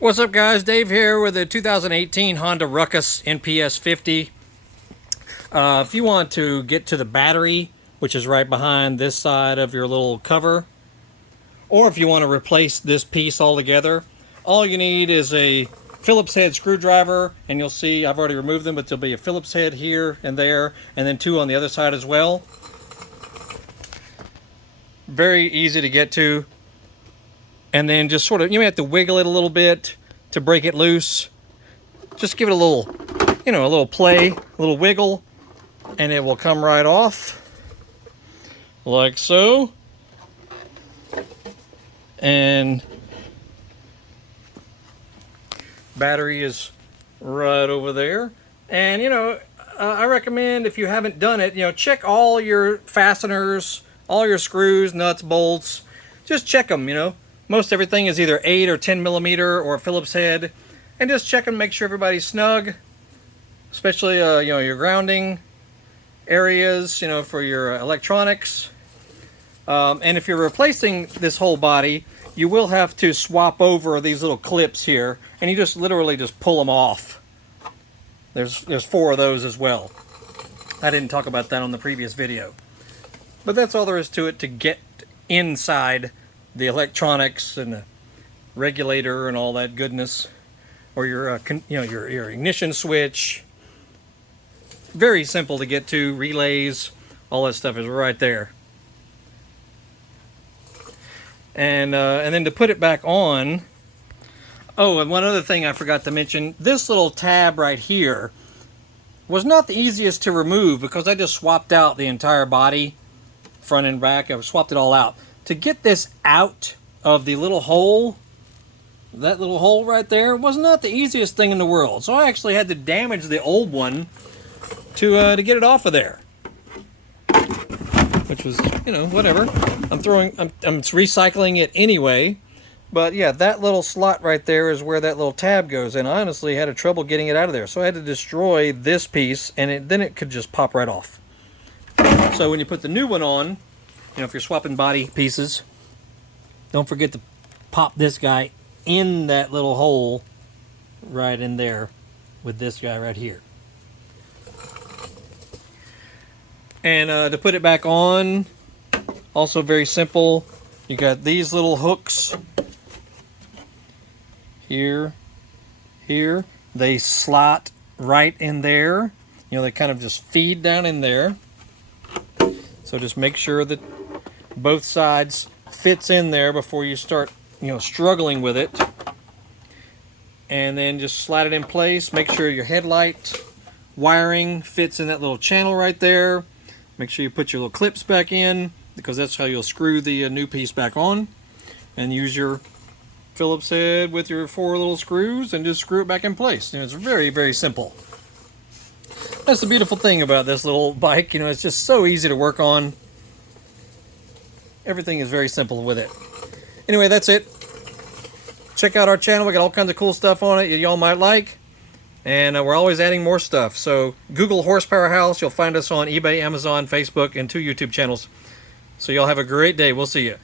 What's up, guys? Dave here with a 2018 Honda Ruckus NPS50. If you want to get to the battery, which is right behind this side of your little cover, or if you want to replace this piece altogether, all you need is a Phillips head screwdriver, and you'll see I've already removed them, but there'll be a Phillips head here and there, and then two on the other side as well. Very easy to get to. And then just sort of, you may have to wiggle it a little bit to break it loose. Just give it a little, a little play, a little wiggle, and it will come right off, like so. And battery is right over there. And, I recommend, if you haven't done it, check all your fasteners, all your screws, nuts, bolts. Just check them, Most everything is either 8 or 10 millimeter or a Phillips head, and just check and make sure everybody's snug, especially your grounding areas, for your electronics. And if you're replacing this whole body, you will have to swap over these little clips here, and you just literally just pull them off. There's 4 of those as well. I didn't talk about that on the previous video, but that's all there is to it to get inside the electronics and the regulator and all that goodness, or your your ignition switch. Very simple to get to. Relays, all that stuff is right there. And then to put it back on. Oh, and one other thing I forgot to mention: this little tab right here was not the easiest to remove because I just swapped out the entire body, front and back. I swapped it all out. To get this out of the little hole, that little hole right there, was not the easiest thing in the world. So I actually had to damage the old one to get it off of there. Which was, whatever. I'm recycling it anyway. But yeah, that little slot right there is where that little tab goes. And I honestly had trouble getting it out of there. So I had to destroy this piece, and then it could just pop right off. So when you put the new one on, if you're swapping body pieces, don't forget to pop this guy in that little hole right in there with this guy right here. And to put it back on, also very simple. You got these little hooks here. They slot right in there. They kind of just feed down in there. So just make sure that both sides fits in there before you start, struggling with it. And then just slide it in place. Make sure your headlight wiring fits in that little channel right there. Make sure you put your little clips back in, because that's how you'll screw the new piece back on. And use your Phillips head with your 4 little screws and just screw it back in place. It's very, very simple. That's the beautiful thing about this little bike. It's just so easy to work on. Everything is very simple with it. Anyway, that's it. Check out our channel. We got all kinds of cool stuff on it y'all might like. And we're always adding more stuff. So Google Horsepower House. You'll find us on eBay, Amazon, Facebook, and 2 YouTube channels. So y'all have a great day. We'll see you.